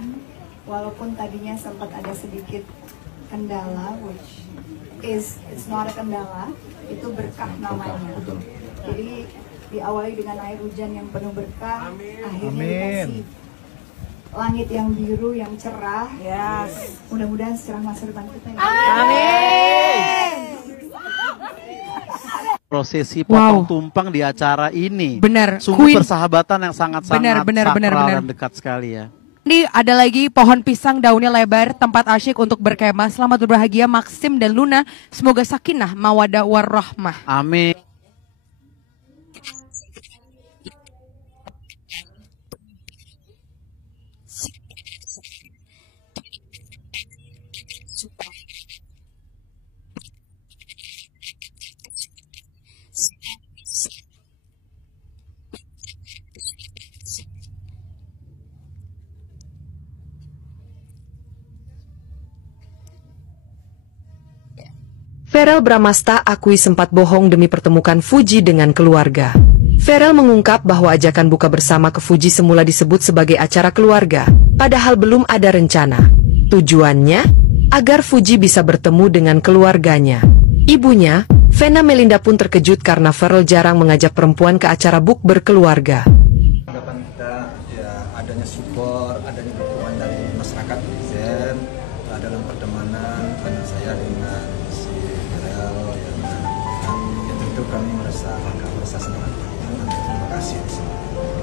berjalan, walaupun tadinya sempat ada sedikit kendala, which it's not a kendala, itu berkah namanya. Jadi diawali dengan air hujan yang penuh berkah, akhirnya dikasih langit yang biru yang cerah. Yes. Mudah-mudahan cerah masa depan kita. Amin. Prosesi potong tumpang di acara ini. Benar. Sungguh persahabatan yang sangat-sangat sakral dan dekat sekali ya. Ini ada lagi pohon pisang daunnya lebar, tempat asyik untuk berkemah. Selamat berbahagia Maxim dan Luna. Semoga sakinah, mawadah, warahmah. Amin. Verrell Bramasta akui sempat bohong demi pertemukan Fuji dengan keluarga. Verrell mengungkap bahwa ajakan buka bersama ke Fuji semula disebut sebagai acara keluarga, padahal belum ada rencana. Tujuannya, agar Fuji bisa bertemu dengan keluarganya. Ibunya, Vena Melinda pun terkejut karena Verrell jarang mengajak perempuan ke acara bukber keluarga. Harapan kita ya adanya support, adanya dukungan dari masyarakat netizen dalam pertemanan anak saya dengan si Verrell ya tentu kami merasa senang. Terima kasih.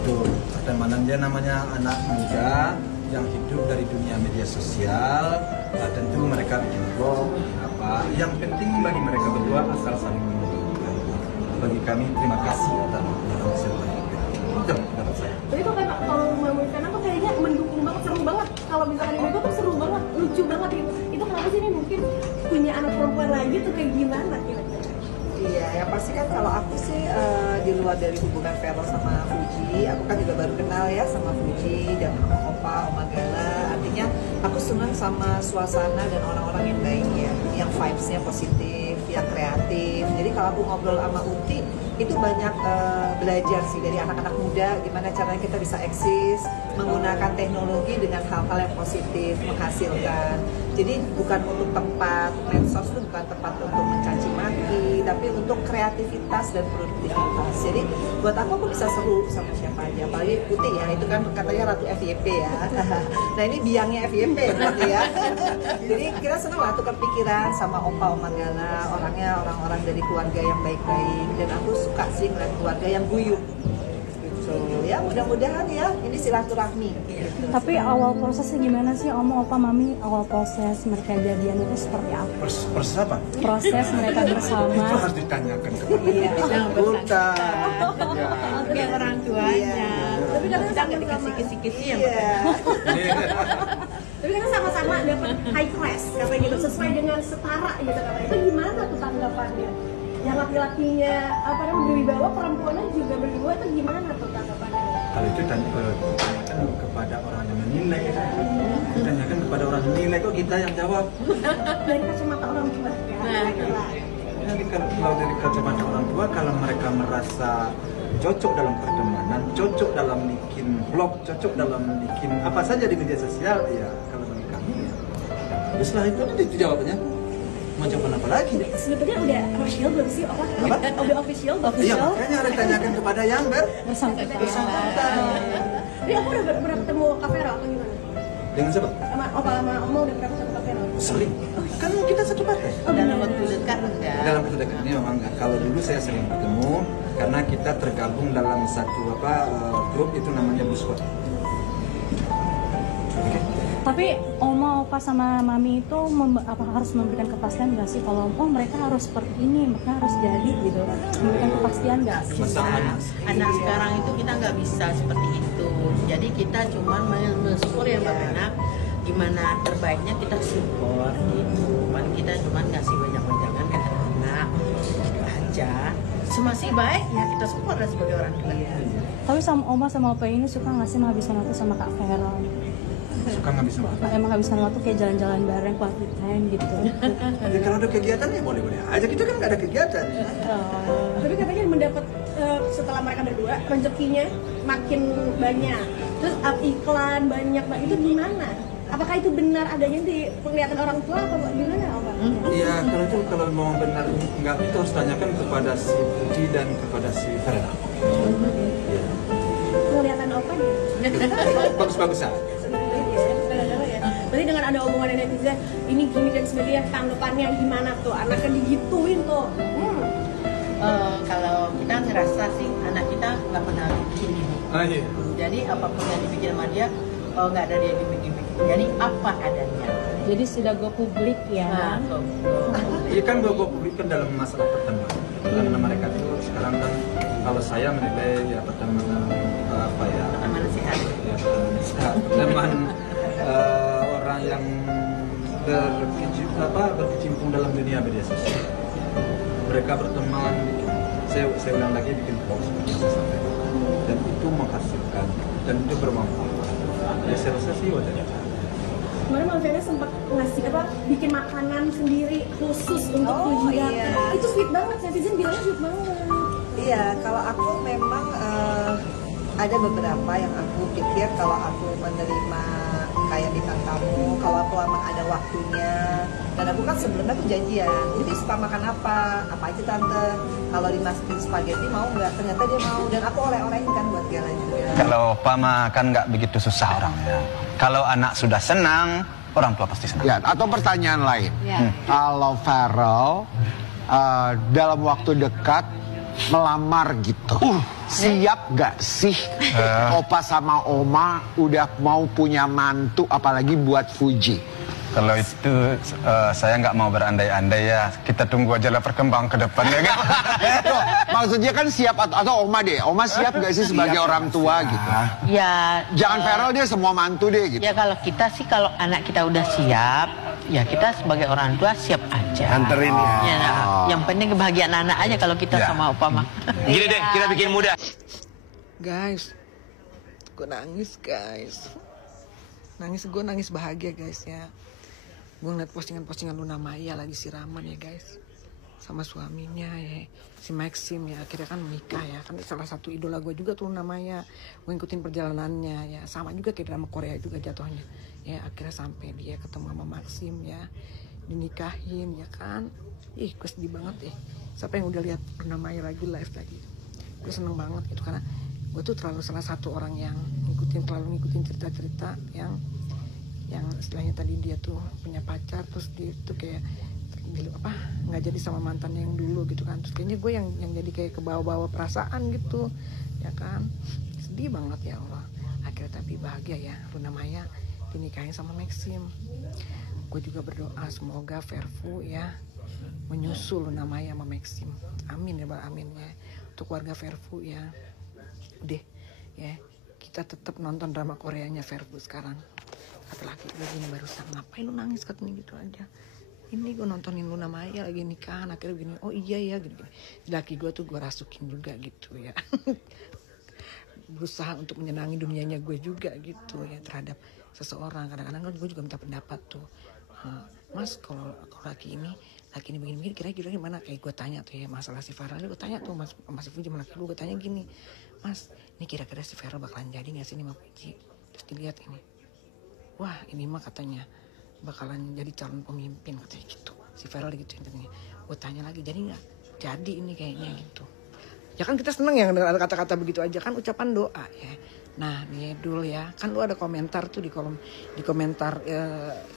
Itu pertemanan dia namanya anak muda yang hidup dari dunia media sosial. Tentu mereka bikin blog apa yang penting bagi mereka berdua asal saling menguntungkan. Bagi kami terima kasih atas hasil itu dapat saya. Jadi tuh kayak kalau Mami Vena tuh kayaknya mendukung banget, seru banget. Kalau misalkan di Bego tuh seru banget, lucu banget gitu. Itu kenapa sih ini mungkin punya anak perempuan lagi tuh kayak gimana kira-kira? Iya, yang pasti kan kalau aku sih di luar dari hubungan Verrell sama Fuji, aku kan juga baru kenal ya sama Fuji dan sama Opa, Oma Gala. Artinya aku senang sama suasana dan orang-orang yang baik ya, yang vibes-nya positif, yang kreatif. Jadi kalau aku ngobrol sama Uti, itu banyak belajar sih dari anak-anak muda, gimana caranya kita bisa eksis, menggunakan teknologi dengan hal-hal yang positif, menghasilkan. Jadi bukan untuk tempat, medsos itu bukan tempat untuk mencaci maki, tapi untuk kreativitas dan produktivitas. Jadi buat aku bisa seru sama siapa aja, apalagi Putih ya, itu kan katanya Ratu FYP ya. Nah ini biangnya FYP berarti ya. Jadi kita senang lah tukar pikiran sama Opa, Oma Gala, orangnya orang-orang dari keluarga yang baik-baik, dan aku suka sih ngeliat keluarga yang guyup. So, ya mudah-mudahan ya ini silaturahmi. Tapi awal prosesnya gimana sih Oma, Opa, Mami? Awal proses mereka jadian itu seperti apa? Proses apa? Proses mereka bersama. Itu harus ditanyakan kepada kita. Ke orang tuanya. Tapi kadang kita nggak dikasih kisi-kisi yang Tapi kan sama-sama dapat high class katanya gitu, sesuai dengan setara gitu katanya. Itu gimana tuh tanggapannya? Yang laki-lakinya apa namanya berwibawa, perempuannya juga berwibawa, itu gimana tuh tanggapannya? Kalau itu tanyakan kepada orang yang menilai, tanyakan kepada orang yang menilai, kok kita yang jawab? Dari kacamata orang tua ya. Jadi kalau dari kacamata orang tua, kalau mereka merasa cocok dalam pertemanan, cocok dalam bikin blog, cocok dalam bikin apa saja di media sosial, ya kalau bagi kami ya. Teruslah itu jawabannya. Mau jawaban apa lagi? Sebetulnya udah official belum sih orang? Apa? Udah official? Iya, makanya harus tanyakan kepada yang bersangkutan. Jadi aku udah pernah ketemu Kak Verrell atau gimana? Dengan siapa? Sama Opa, sama Oma udah pernah ketemu Kak Verrell? Sering. Kan kita satu partai. dalam waktu dekat enggak. Dalam waktu dekat ini memang enggak. Kalau dulu saya sering bertemu karena kita tergabung dalam satu grup itu namanya Buswat. Tapi Oma, Opa, sama Mami itu harus memberikan kepastian nggak sih kalau mereka harus seperti ini, mereka harus jadi gitu, memberikan kepastian nggak sih? Anak sekarang itu kita nggak bisa seperti itu. Jadi kita cuma mensupport ya Mbak Vena, gimana terbaiknya kita support gitu. Paling kita cuma ngasih banyak-banyakan ke anak-anak gitu aja. Semasih baik ya kita support lah sebagai orang tua. Tapi sama Oma sama Opa ini suka nggak sih menghabiskan waktu sama Kak Verrell? Suka ngabisin waktu. Emang habiskan waktu kayak jalan-jalan bareng, quality time gitu. Jadi kalau ada kegiatan ya boleh-boleh aja, kita kan nggak ada kegiatan. Tapi katanya mendapat setelah mereka berdua rezekinya makin banyak. Terus iklan banyak banget itu gimana? Apakah itu benar adanya di penglihatan orang tua atau gimana, Om? Iya, kalau mau benar enggak itu harus tanyakan kepada si Puji dan kepada si Farel. Iya. Penglihatan apa gitu? Bagus-bagus saja. Berarti dengan ada omongan netizen ini gini dan sebagainya, tanggapannya gimana tuh? Anaknya digituin tuh. Kalau kita ngerasa sih anak kita nggak pernah bikin ini. Iya. Jadi apapun yang dibikin sama dia, nggak ada dia dibikin-bikin. Jadi apa adanya. Jadi sudah go publik ya. Nah, Iya kan gue publik kan dalam masalah pertemanan. Karena mereka itu sekarang kan kalau saya menilai ya pertemanan apa ya? Pertemanan sehat. Ya pertemanan sehat. Pertemanan orang yang berkecimpung dalam dunia media sosial. Mereka berteman, saya ulang lagi bikin post seperti yang saya sampaikan. Dan itu menghasilkan dan itu bermanfaat. Ya saya rasa sih wajar. Kemarin Mama Vera sempat ngasih bikin makanan sendiri khusus untuk Fuji. Iya. Itu sweet banget, netizen bilangnya sweet banget. Iya, kalau aku memang ada beberapa yang aku pikir kalau aku menerima kayak bintang tamu, kalau aku memang ada waktunya. Dan aku kan sebelumnya tuh janjian, jadi suka makan apa aja tante. Kalau dimasukin spaghetti mau nggak? Ternyata dia mau, dan aku oleh-olehin kan buat Gala juga. Kalau Pama kan nggak begitu susah orangnya. Kalau anak sudah senang, orang tua pasti senang. Ya, atau pertanyaan lain. Kalau Farel dalam waktu dekat melamar gitu, siap gak sih Opa sama Oma udah mau punya mantu, apalagi buat Fuji? Kalau itu saya nggak mau berandai-andai ya. Kita tunggu aja lah perkembangan ke depan ya kan. Loh, maksudnya kan siap atau Oma deh. Oma siap gak sih sebagai orang tua gitu? Ya. Jangan Farel deh semua mantu deh gitu. Ya kalau kita sih kalau anak kita udah siap, ya kita sebagai orang tua siap aja. Anterin ya. Ya, yang penting kebahagiaan anak aja kalau kita sama Opa mah. Gini deh, kita bikin mudah. Guys, gue nangis guys. Gue nangis bahagia guys ya. Gue ngeliat postingan-postingan Luna Maya lagi siraman ya guys. Sama suaminya ya, si Maxim ya, akhirnya kan menikah ya. Kan salah satu idola gue juga tuh Luna Maya. Gue ngikutin perjalanannya ya, sama juga kayak drama Korea juga jatuhnya. Ya akhirnya sampai dia ketemu sama Maxim ya, dinikahin ya kan. Ih gue sedih banget ya. Siapa yang udah lihat Luna Maya lagi live lagi? Gue seneng banget gitu karena gue tuh terlalu salah satu orang yang terlalu ngikutin cerita-cerita yang istilahnya tadi dia tuh punya pacar, terus dia tuh kayak nggak jadi sama mantan yang dulu gitu kan. Terus kayaknya gue yang jadi kayak kebawa-bawa perasaan gitu ya kan. Sedih banget ya Allah. Akhirnya tapi bahagia ya, Luna Maya dinikahin sama Maxim. Gue juga berdoa semoga Verfu ya menyusul Luna Maya sama Maxim. Amin ya, amin ya. Untuk keluarga Verfu ya. Udah ya, kita tetap nonton drama Koreanya Verfu sekarang. Kata laki gue gini barusan, ngapain lu nangis katanya gitu aja. Ini gue nontonin Luna Maya lagi nikahan, akhirnya begini, oh iya ya gini-gini. Laki gue tuh gue rasukin juga gitu ya. Berusaha untuk menyenangi dunianya gue juga gitu ya terhadap seseorang. Kadang-kadang gue juga minta pendapat tuh. Mas kalau laki ini begini-begini kira-kira gimana? Kayak gue tanya tuh ya masalah si Farel, gue tanya tuh mas Fuji sama laki gue tanya gini, Mas ini kira-kira si Farel bakalan jadi gak sih ini sama Fuji? Terus dilihat ini, wah ini mah katanya bakalan jadi calon pemimpin katanya gitu. Si Farel gitu intinya. Gue tanya lagi jadi nggak? Jadi ini kayaknya gitu. Ya kan kita seneng ya dengan kata-kata begitu aja kan ucapan doa ya. Nah nih dulu ya kan lu ada komentar tuh di komentar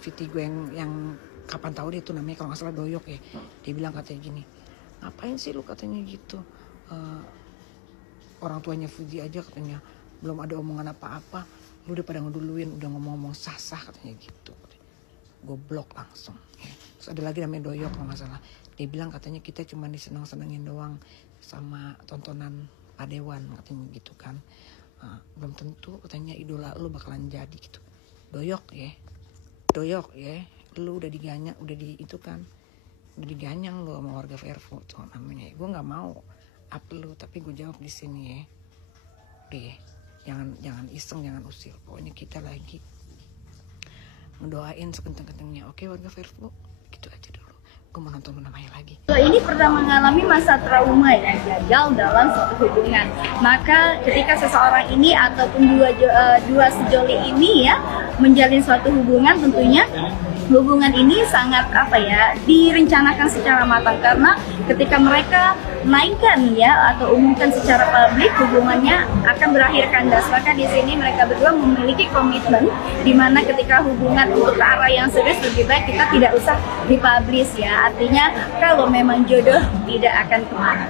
VT gue yang kapan tahu dia tuh namanya kalau nggak salah Doyok ya. Dia bilang katanya gini, ngapain sih lu katanya gitu. Orang tuanya Fuji aja katanya belum ada omongan apa-apa. Lu udah pada ngeduluin, udah ngomong-ngomong sah-sah katanya gitu. Gue blok langsung ya. Terus ada lagi namanya Doyok kalau nggak salah. Dia bilang katanya kita cuma disenang-senangin doang sama tontonan Padewan katanya gitu kan. Belum tentu katanya idola lu bakalan jadi gitu. Doyok ya, lu udah diganyang, udah diganyang lu sama warga Verfu tuh namanya. Gue nggak mau up lu, tapi gue jawab di sini ya. Deh, jangan iseng, jangan usil. Pokoknya kita lagi ngedoain sekenceng-kencengnya. Oke warga Verfu, gitu aja dulu. Gue mau nonton Luna Maya lagi. Ini pernah mengalami masa trauma ya, gagal dalam suatu hubungan. Maka ketika seseorang ini ataupun dua sejoli ini ya menjalin suatu hubungan, tentunya hubungan ini sangat direncanakan secara matang, karena ketika mereka naikkan ya atau umumkan secara publik, hubungannya akan berakhir kandas. Maka di sini mereka berdua memiliki komitmen di mana ketika hubungan untuk ke arah yang serius lebih baik kita tidak usah dipublish ya. Artinya kalau memang jodoh tidak akan kemana.